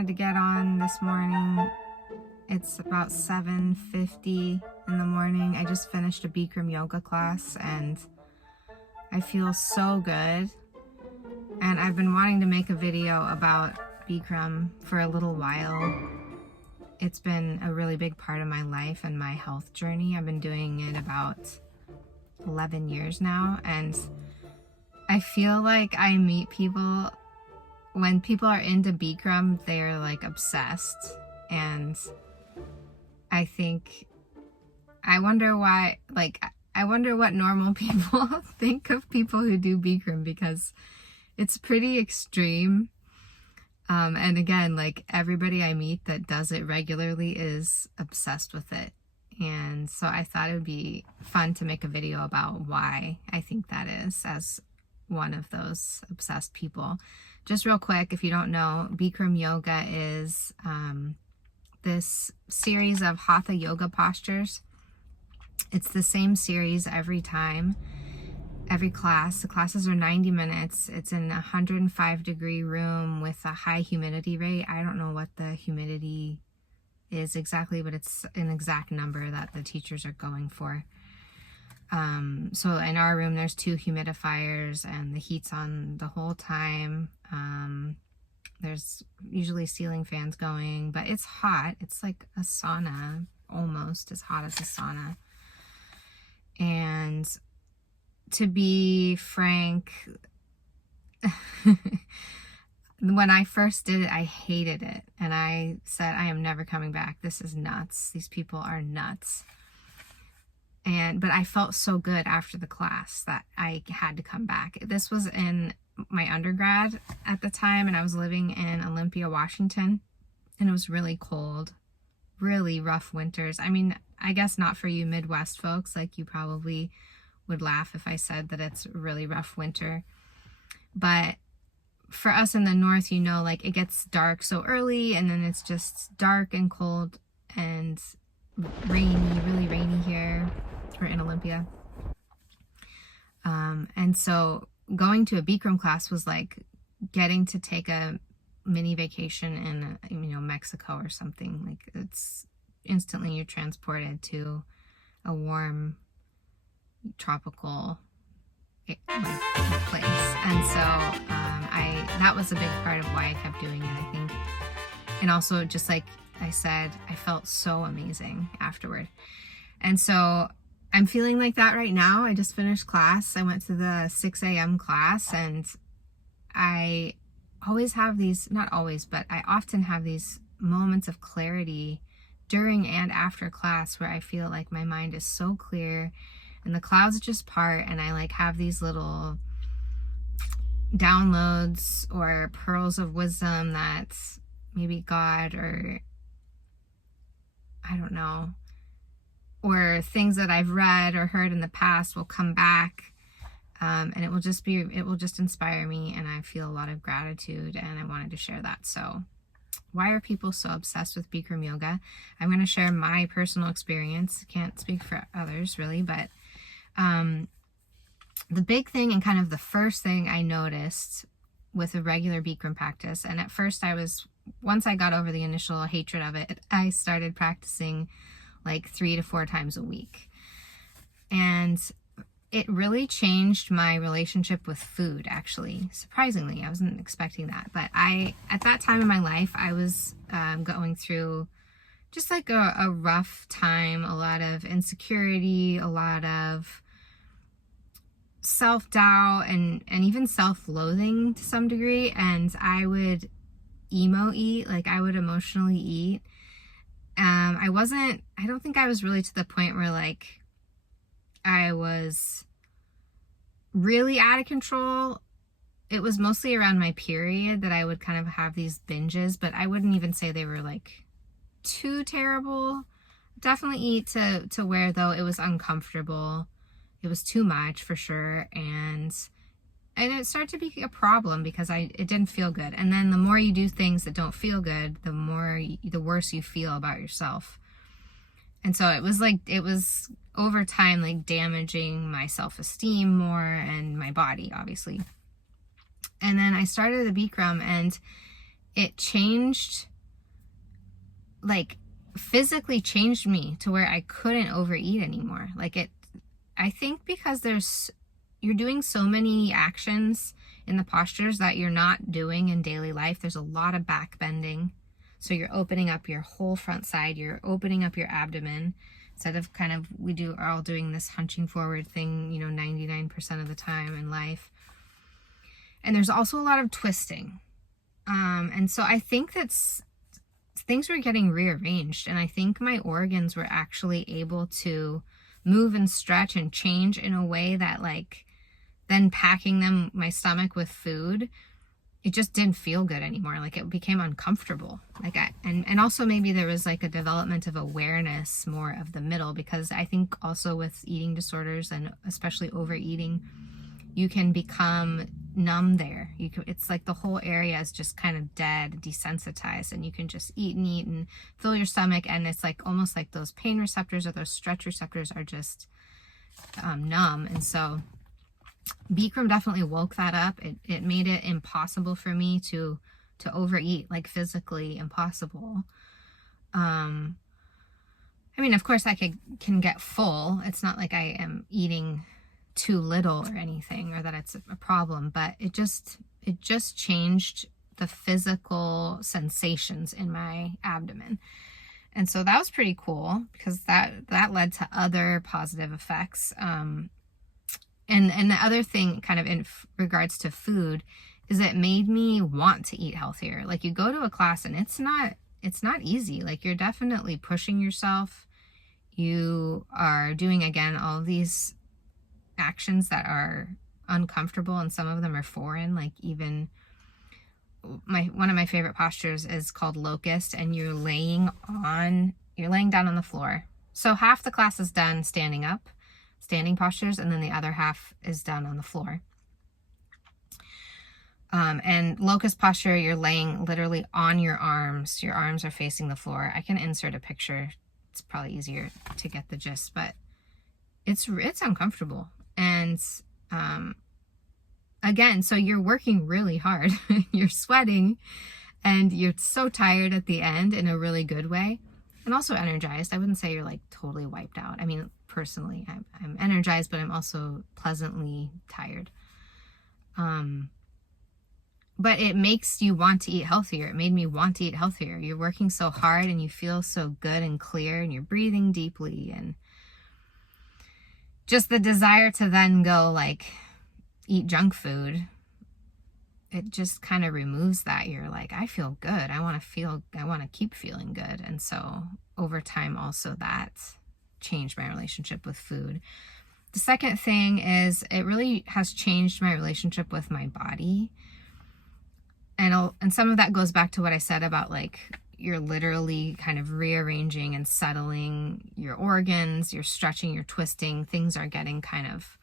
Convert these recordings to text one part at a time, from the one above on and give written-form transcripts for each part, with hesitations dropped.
wanted to get on this morning. It's about 7:50 in the morning. I just finished a Bikram yoga class and I feel so good. And I've been wanting to make a video about Bikram for a little while. It's been a really big part of my life and my health journey. I've been doing it about 11 years now, and I feel like I meet people, when people are into Bikram, they're like obsessed. And I wonder why, I wonder what normal people think of people who do Bikram, because it's pretty extreme. And again, like, everybody I meet that does it regularly is obsessed with it. And so I thought it would be fun to make a video about why I think that is, as one of those obsessed people. Just real quick, if you don't know, Bikram yoga is this series of hatha yoga postures. It's the same series every time, every class. The classes are 90 minutes. It's in a 105-degree room with a high humidity rate. I don't know what the humidity is exactly, but it's an exact number that the teachers are going for. So in our room, there's 2 humidifiers and the heat's on the whole time. There's usually ceiling fans going, but it's hot. It's like a sauna, almost as hot as a sauna. And to be frank, when I first did it, I hated it. And I said, I am never coming back. This is nuts. These people are nuts. But I felt so good after the class that I had to come back. This was in my undergrad at the time, and I was living in Olympia, Washington, and it was really cold, really rough winters. I mean, I guess not for you Midwest folks, like, you probably would laugh if I said that it's a really rough winter. But for us in the north, you know, like, it gets dark so early, and then it's just dark and cold and rainy, really rainy here. We're in Olympia. And so going to a Bikram class was like getting to take a mini vacation in, Mexico or something. Like, it's instantly you're transported to a warm, tropical place. And so that was a big part of why I kept doing it, I think. And also, just like I said, I felt so amazing afterward. And so I'm feeling like that right now. I just finished class. I went to the 6 a.m. class, and I always have these, not always, but I often have these moments of clarity during and after class where I feel like my mind is so clear and the clouds just part, and I like have these little downloads or pearls of wisdom that maybe God, or I don't know, or things that I've read or heard in the past will come back, and it will just inspire me, and I feel a lot of gratitude, and I wanted to share that. So why are people so obsessed with Bikram yoga? I'm going to share my personal experience. Can't speak for others really, but the big thing, and kind of the first thing I noticed with a regular Bikram practice, and at first once I got over the initial hatred of it, I started practicing like 3 to 4 times a week. And it really changed my relationship with food, actually. Surprisingly, I wasn't expecting that. But at that time in my life, I was going through just like a rough time, a lot of insecurity, a lot of self-doubt, and even self-loathing to some degree. And I would emo eat, like I would emotionally eat. I don't think I was really to the point where like I was really out of control. It was mostly around my period that I would kind of have these binges, but I wouldn't even say they were like too terrible. Definitely eat to where, though, it was uncomfortable. It was too much for sure. And it started to be a problem because it didn't feel good. And then the more you do things that don't feel good, the worse you feel about yourself. And so it was over time, like damaging my self-esteem more, and my body, obviously. And then I started the Bikram, and it changed, like physically changed me to where I couldn't overeat anymore. I think because you're doing so many actions in the postures that you're not doing in daily life. There's a lot of back bending. So you're opening up your whole front side. You're opening up your abdomen instead of are all doing this hunching forward thing, 99% of the time in life. And there's also a lot of twisting. And so I think things were getting rearranged, and I think my organs were actually able to move and stretch and change in a way that, like, then packing my stomach with food, it just didn't feel good anymore. Like, it became uncomfortable. And also maybe there was like a development of awareness more of the middle, because I think also with eating disorders and especially overeating, you can become numb there. It's like the whole area is just kind of dead, desensitized, and you can just eat and fill your stomach, and it's like almost like those pain receptors or those stretch receptors are just numb. And so Bikram definitely woke that up. It made it impossible for me to overeat, like physically impossible. I mean, of course I can get full. It's not like I am eating too little or anything, or that it's a problem, but it just changed the physical sensations in my abdomen. And so that was pretty cool, because that led to other positive effects. And the other thing kind of in regards to food is it made me want to eat healthier. Like, you go to a class and it's not easy. Like, you're definitely pushing yourself. You are doing, again, all of these actions that are uncomfortable, and some of them are foreign. Like, even one of my favorite postures is called locust, and you're laying down on the floor. So half the class is done standing up, standing postures, and then the other half is done on the floor. And locust posture, you're laying literally on your arms. Your arms are facing the floor. I can insert a picture. It's probably easier to get the gist, but it's uncomfortable. And again, so you're working really hard. You're sweating, and you're so tired at the end in a really good way, and also energized. I wouldn't say you're like totally wiped out. I mean, personally, I'm energized, but I'm also pleasantly tired. But it makes you want to eat healthier. It made me want to eat healthier. You're working so hard and you feel so good and clear, and you're breathing deeply, and just the desire to then go like eat junk food, it just kind of removes that. You're like, I feel good. I want to keep feeling good. And so over time also that changed my relationship with food. The second thing is it really has changed my relationship with my body. And some of that goes back to what I said about, like, you're literally kind of rearranging and settling your organs, you're stretching, you're twisting, things are getting kind of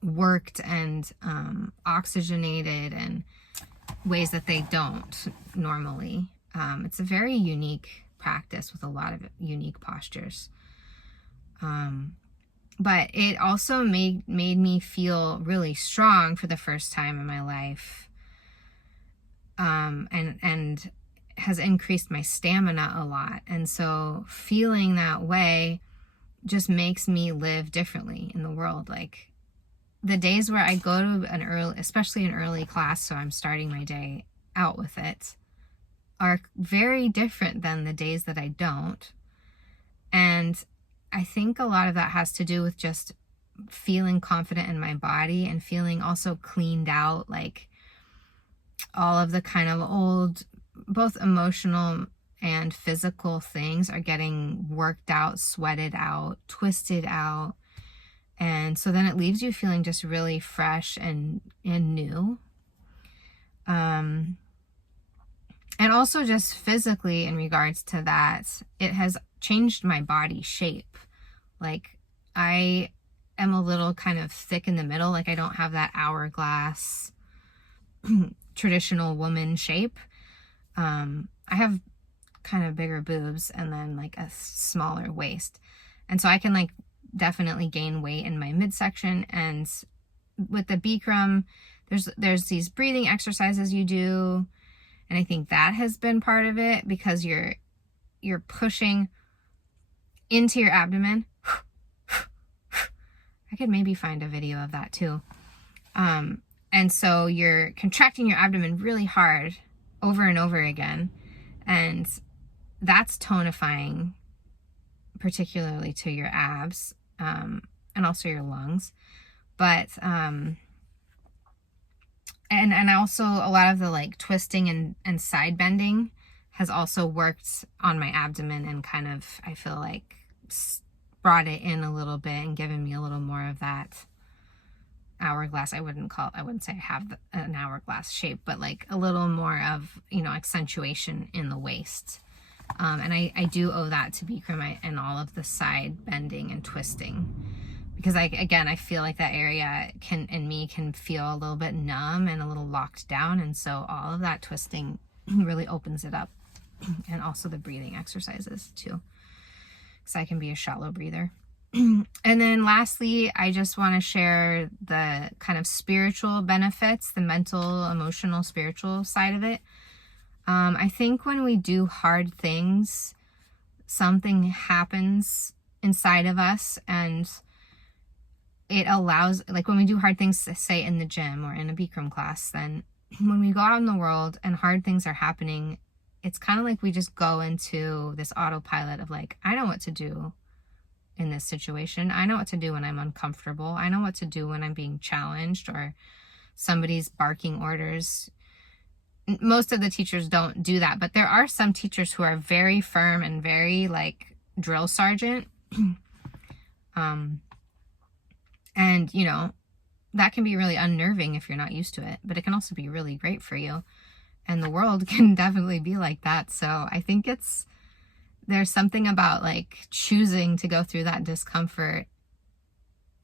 worked and oxygenated in ways that they don't normally. It's a very unique practice with a lot of unique postures. But it also made me feel really strong for the first time in my life. And has increased my stamina a lot. And so feeling that way just makes me live differently in the world. Like, the days where I go to especially an early class, so I'm starting my day out with it, are very different than the days that I don't. And I think a lot of that has to do with just feeling confident in my body and feeling also cleaned out, like all of the kind of old, both emotional and physical things are getting worked out, sweated out, twisted out. And so then it leaves you feeling just really fresh and new. And also just physically, in regards to that, it has changed my body shape. Like, I am a little kind of thick in the middle. Like, I don't have that hourglass traditional woman shape. I have kind of bigger boobs and then like a smaller waist. And so I can like definitely gain weight in my midsection. And with the Bikram, there's these breathing exercises you do. And I think that has been part of it, because you're pushing into your abdomen. I could maybe find a video of that too. And so you're contracting your abdomen really hard over and over again. And that's tonifying, particularly to your abs, and also your lungs. But, and also a lot of the like twisting and side bending has also worked on my abdomen and kind of, I feel like, brought it in a little bit and given me a little more of that hourglass. I wouldn't say I have an hourglass shape, but like a little more of, accentuation in the waist. And I do owe that to Bikram and all of the side bending and twisting, because I feel like that area can feel a little bit numb and a little locked down. And so all of that twisting really opens it up, and also the breathing exercises too, because I can be a shallow breather. And then lastly, I just want to share the kind of spiritual benefits, the mental, emotional, spiritual side of it. I think when we do hard things, something happens inside of us, and it allows, like when we do hard things, say in the gym or in a Bikram class, then when we go out in the world and hard things are happening, it's kind of like we just go into this autopilot of like, I know what to do in this situation. I know what to do when I'm uncomfortable. I know what to do when I'm being challenged or somebody's barking orders. Most of the teachers don't do that, but there are some teachers who are very firm and very like drill sergeant. And that can be really unnerving if you're not used to it, but it can also be really great for you. And the world can definitely be like that. So I think there's something about like choosing to go through that discomfort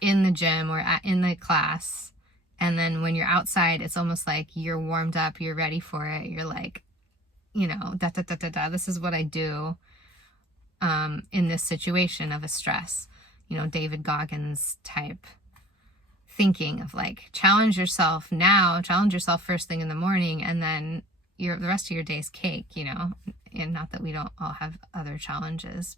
in the gym or in the class. And then when you're outside, it's almost like you're warmed up, you're ready for it. You're like, this is what I do in this situation of a stress, David Goggins type thinking of like, challenge yourself now, challenge yourself first thing in the morning, and then the rest of your day's cake, and not that we don't all have other challenges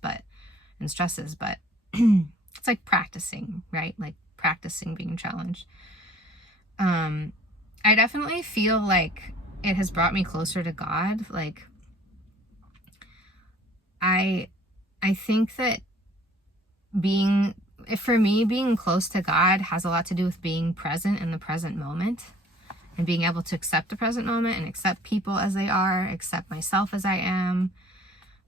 and stresses, but it's like practicing, right? Like practicing being challenged. I definitely feel like it has brought me closer to God. Like I think that being close to God has a lot to do with being present in the present moment, and being able to accept the present moment and accept people as they are, accept myself as I am,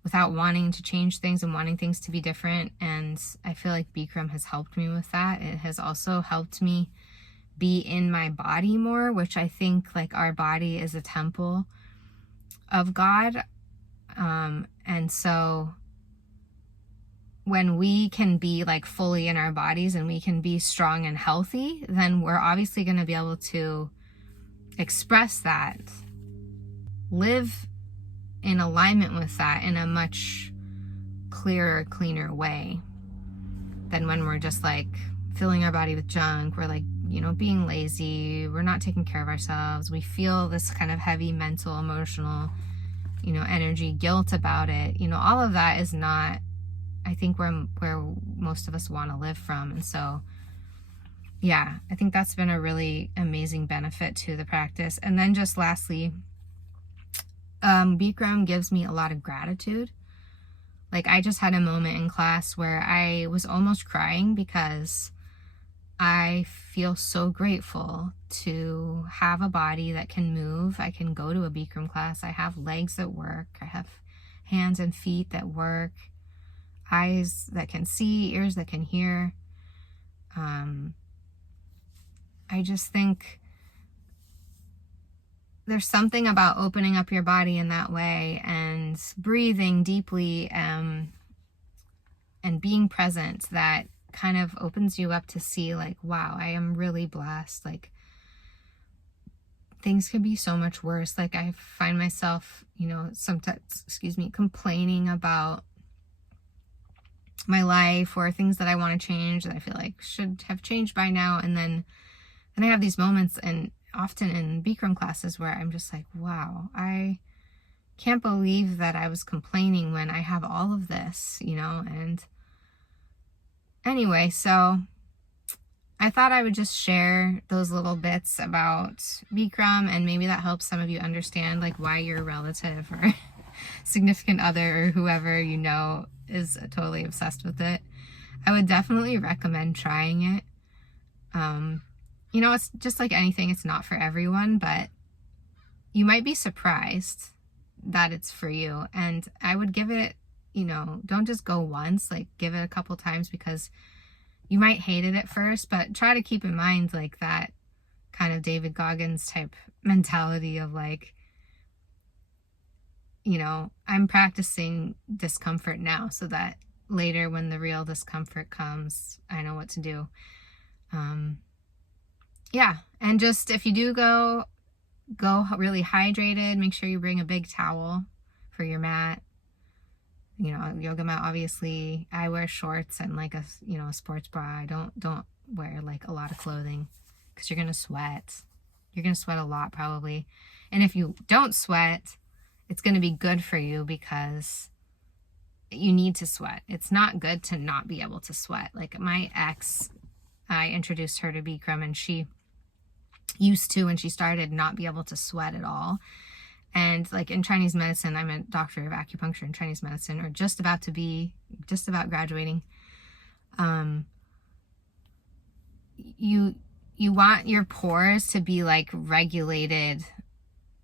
without wanting to change things and wanting things to be different. And I feel like Bikram has helped me with that. It has also helped me be in my body more, which I think like our body is a temple of God. And so when we can be like fully in our bodies and we can be strong and healthy, then we're obviously going to be able to express that, live in alignment with that in a much clearer, cleaner way than when we're just like filling our body with junk. We're like, being lazy. We're not taking care of ourselves. We feel this kind of heavy mental, emotional, energy, guilt about it. All of that is not, I think, where most of us want to live from. And so, yeah, I think that's been a really amazing benefit to the practice. And then just lastly, Bikram gives me a lot of gratitude. Like I just had a moment in class where I was almost crying because I feel so grateful to have a body that can move. I can go to a Bikram class. I have legs that work. I have hands and feet that work. Eyes that can see, ears that can hear. I just think there's something about opening up your body in that way and breathing deeply and being present that kind of opens you up to see like, wow, I am really blessed. Like things could be so much worse. Like I find myself, sometimes, complaining about my life or things that I want to change that I feel like should have changed by now. And then I have these moments and often in Bikram classes where I'm just like, wow, I can't believe that I was complaining when I have all of this, you know. And anyway, so I thought I would just share those little bits about Bikram, and maybe that helps some of you understand like why your relative or significant other or whoever you know is totally obsessed with it. I would definitely recommend trying it. You know, it's just like anything, it's not for everyone, but you might be surprised that it's for you. And I would give it, you know, don't just go once, like give it a couple times, because you might hate it at first, but try to keep in mind like that kind of David Goggins type mentality of like, you know, I'm practicing discomfort now so that later when the real discomfort comes, I know what to do. Yeah, and just if you do go really hydrated. Make sure you bring a big towel for your mat. You know, yoga mat, obviously. I wear shorts and like a sports bra. I don't wear like a lot of clothing because you're gonna sweat. You're gonna sweat a lot probably. And if you don't sweat, it's gonna be good for you because you need to sweat. It's not good to not be able to sweat. Like my ex, I introduced her to Bikram, and she used to, when she started, not be able to sweat at all. And like in Chinese medicine, I'm a doctor of acupuncture in Chinese medicine, or just about graduating. You want your pores to be like regulated,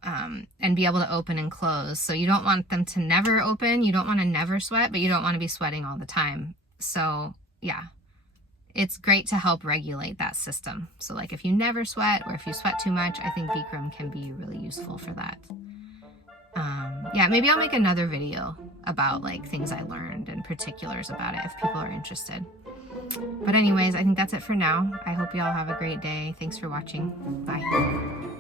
and be able to open and close. So you don't want them to never open. You don't want to never sweat, but you don't want to be sweating all the time. So yeah, it's great to help regulate that system. So like if you never sweat, or if you sweat too much, I think Bikram can be really useful for that. Yeah, maybe I'll make another video about like things I learned and particulars about it if people are interested. But anyways, I think that's it for now. I hope you all have a great day. Thanks for watching. Bye.